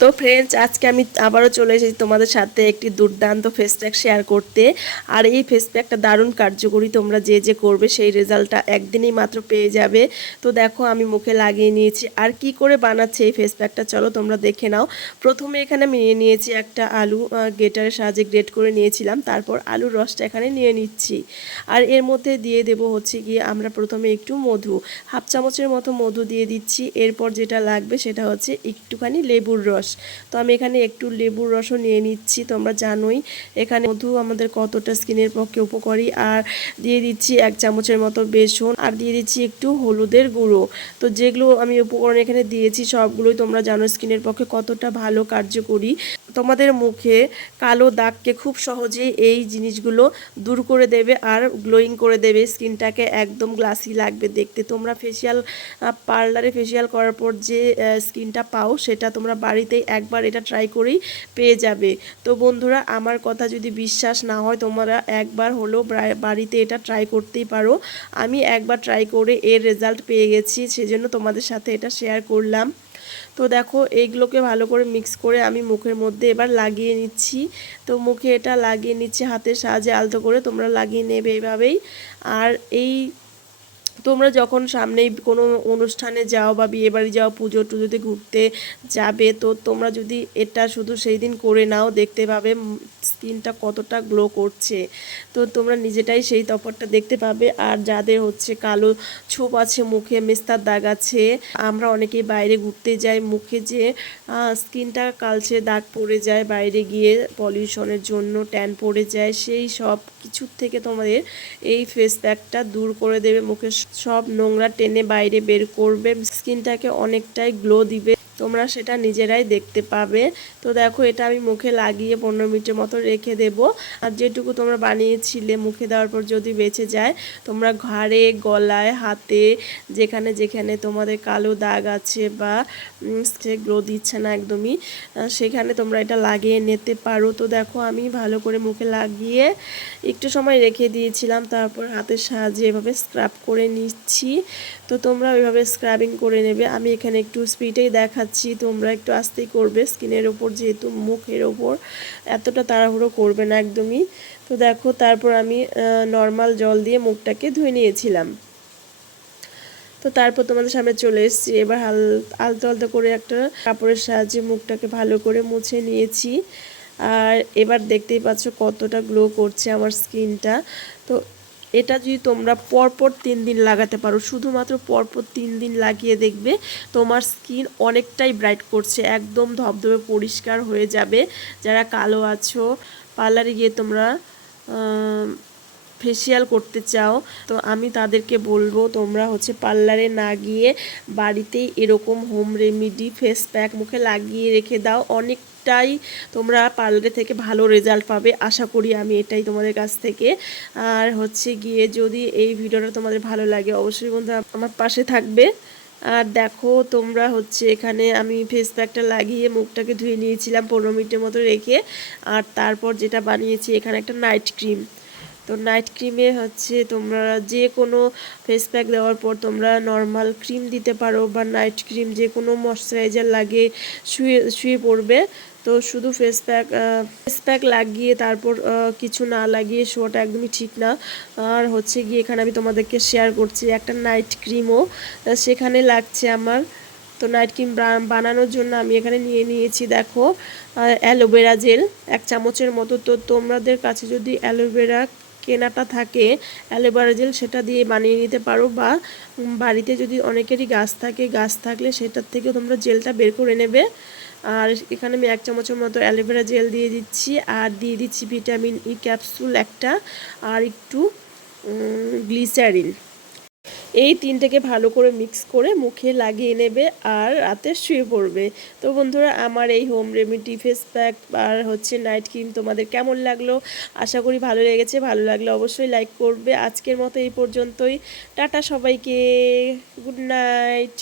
তো ফ্রেন্ডস আজকে আমি আবারও চলে এসেছি তোমাদের সাথে একটি দুর্দান্ত ফেস প্যাক শেয়ার করতে। আর এই ফেস প্যাকটা দারুণ কার্যকরী, তোমরা যে যে করবে সেই রেজাল্টটা একদিনেই মাত্র পেয়ে যাবে। তো দেখো, আমি মুখে লাগিয়ে নিয়েছি। আর কি করে বানাচ্ছে এই ফেস প্যাকটা চলো তোমরা দেখে নাও। প্রথমে এখানে আমি নিয়ে নিয়েছি একটা আলু গেটারের সাহায্যে গ্রেট করে নিয়েছিলাম। তারপর আলুর রসটা এখানে নিয়ে নিচ্ছি। আর এর মধ্যে দিয়ে দেব হচ্ছে গিয়ে আমরা প্রথমে একটু মধু। হাফ চামচের মতো মধু দিয়ে দিচ্ছি। এরপর যেটা লাগবে সেটা হচ্ছে একটুখানি লেবুর রস। তো আমি এখানে একটু লেবুর রসও নিয়ে নিচ্ছি, তোমরা জানোই। এখানে মধু আমাদের কতটা স্কিনের পক্ষে উপকারী। আর দিয়ে দিচ্ছি এক চামচের মতো বেসন। আর দিয়ে দিচ্ছি একটু হলুদের গুঁড়ো। তো যেগুলো আমি উপকরণ এখানে দিয়েছি, সবগুলোই তোমরা জানো স্কিনের পক্ষে কতটা ভালো কার্যকরী। তোমাদের মুখে কালো দাগকে খুব সহজেই এই জিনিসগুলো দূর করে দেবে আর গ্লোয়িং করে দেবে। স্কিনটাকে একদম গ্লাসি লাগবে দেখতে। তোমরা ফেসিয়াল পার্লারে ফেসিয়াল করার পর যে স্কিনটা পাও, সেটা তোমরা বাড়িতেই একবার এটা ট্রাই করেই পেয়ে যাবে। তো বন্ধুরা, আমার কথা যদি বিশ্বাস না হয়, তোমরা একবার হলেও বাড়িতে এটা ট্রাই করতেই পারো। আমি একবার ট্রাই করে এর রেজাল্ট পেয়ে গেছি, সেজন্য তোমাদের সাথে এটা শেয়ার করলাম। তো দেখো, এইগুলোকে ভালো করে মিক্স করে আমি মুখের মধ্যে এবার লাগিয়ে নিচ্ছি। তো মুখে এটা লাগিয়ে নিচ্ছি হাতের সাহায্যে আলতো করে, তোমরা লাগিয়ে নেবে এইভাবেই আর এই তোমরা যখন সামনেই কোনো অনুষ্ঠানে যাও বা বিয়ে বাড়ি যাও, পুজো টুজোতে ঘুরতে যাবে, তো তোমরা যদি এটা শুধু সেই দিন করে নাও, দেখতে পাবে স্কিনটা কতটা গ্লো করছে। তো তোমরা নিজেটাই সেই তফাতটা দেখতে পাবে। আর যাদের হচ্ছে কালো ছোপ আছে মুখে, মেস্তার দাগ আছে, আমরা অনেকেই বাইরে ঘুরতে যাই মুখে যে স্কিনটা কালচে দাগ পড়ে যায়, বাইরে গিয়ে পলিউশনের জন্য ট্যান পড়ে যায়, সেই সব কিছুর থেকে তোমাদের এই ফেস প্যাকটা দূর করে দেবে। মুখে সব নোংরা টেনে বাইরে বের করবে। স্কিনটাকে অনেকটাই গ্লো দিবে। তোমরা সেটা নিজেরাই দেখতে পাবে। তো দেখো, এটা আমি মুখে লাগিয়ে পনেরো মিনিটের মতো রেখে দেব। আর যেটুকু তোমরা বানিয়েছিলে মুখে দেওয়ার পর যদি বেঁচে যায়, তোমরা ঘাড়ে, গলায়, হাতে, যেখানে যেখানে তোমাদের কালো দাগ আছে বা সে গ্লো দিচ্ছে না একদমই সেখানে তোমরা এটা লাগিয়ে নিতে পারো। তো দেখো, আমি ভালো করে মুখে লাগিয়ে একটু সময় রেখে দিয়েছিলাম। তারপর হাতের সাহায্যে এভাবে স্ক্রাব করে নিচ্ছি। তো তোমরা ওইভাবে স্ক্রাবিং করে নেবে। আমি এখানে একটু স্পিডেই দেখাচ্ছি, তোমরা একটু আস্তেই করবে। স্কিনের ওপর যেহেতু মুখের ওপর এতটা তাড়াহুড়ো করবে না একদমই। তো দেখো, তারপর আমি নর্মাল জল দিয়ে মুখটাকে ধুয়ে নিয়েছিলাম। তো তারপর তোমাদের সামনে চলে এসেছি। এবার হাল, আলতো আলতো করে একটা কাপড়ের সাহায্যে মুখটাকে ভালো করে মুছে নিয়েছি। আর এবার দেখতেই পাচ্ছ কতটা গ্লো করছে আমার স্কিনটা। তো এটা যদি তোমরা পরপর তিন দিন লাগাতে পারো, শুধুমাত্র পরপর তিন দিন লাগিয়ে দেখবে তোমার স্কিন অনেকটাই ব্রাইট করছে, একদম ধবধবে পরিষ্কার হয়ে যাবে। যারা কালো আছো, পার্লারে গিয়ে তোমরা ফেসিয়াল করতে চাও, তো আমি তাদেরকে বলব তোমরা হচ্ছে পার্লারে না গিয়ে বাড়িতেই এরকম হোম রেমিডি ফেস প্যাক মুখে লাগিয়ে রেখে দাও। অনেক অনেকটাই তোমরা পার্লারে থেকে ভালো রেজাল্ট পাবে, আশা করি আমি এটাই তোমাদের কাছ থেকে। আর হচ্ছে গিয়ে যদি এই ভিডিওটা তোমাদের ভালো লাগে, অবশ্যই বন্ধু আমার পাশে থাকবে। আর দেখো তোমরা হচ্ছে এখানে আমি ফেস প্যাকটা লাগিয়ে মুখটাকে ধুয়ে নিয়েছিলাম পনেরো মিনিটের মতো রেখে। আর তারপর যেটা বানিয়েছি এখানে একটা নাইট ক্রিম তো নাইট ক্রিমে হচ্ছে তোমরা যে কোনো ফেস প্যাক দেওয়ার পর তোমরা নর্মাল ক্রিম দিতে পারো বা নাইট ক্রিম যে কোনো ময়শ্চারাইজার লাগে শুয়ে শুয়ে পড়বে। তো শুধু ফেস প্যাক ফেস প্যাক লাগিয়ে তারপর কিছু না লাগিয়ে শোয়াটা একদমই ঠিক না। আর হচ্ছে গিয়ে এখানে আমি তোমাদেরকে শেয়ার করছি একটা নাইট ক্রিমও সেখানে লাগছে আমার। তো নাইট ক্রিম বানানোর জন্য আমি এখানে নিয়ে নিয়েছি, দেখো অ্যালোভেরা জেল এক চামচের মতো। তো তোমাদের কাছে যদি অ্যালোভেরা কেনাটা থাকে অ্যালোভেরা জেল সেটা দিয়ে বানিয়ে নিতে পারো বা বাড়িতে যদি অনেকেরই গাছ থাকে, গাছ থাকলে সেটার থেকেও তোমরা জেলটা বের করে নেবে। আর এখানে আমি এক চামচের মতো অ্যালোভেরা জেল দিয়ে দিচ্ছি আর দিয়ে দিচ্ছি ভিটামিন ই ক্যাপসুল একটা আর একটু গ্লিসারিন এই তিনটাকে ভালো করে মিক্স করে মুখে লাগিয়ে নেবে আর রাতে শুয়ে পড়বে। তো বন্ধুরা, আমার এই হোম রেমিডি ফেস প্যাক আর হচ্ছে নাইট ক্রিম তোমাদের কেমন লাগল? আশা করি ভালো লেগেছে। ভালো লাগলে অবশ্যই লাইক করবে। আজকের মতো এই পর্যন্তই। টাটা সবাইকে। Good night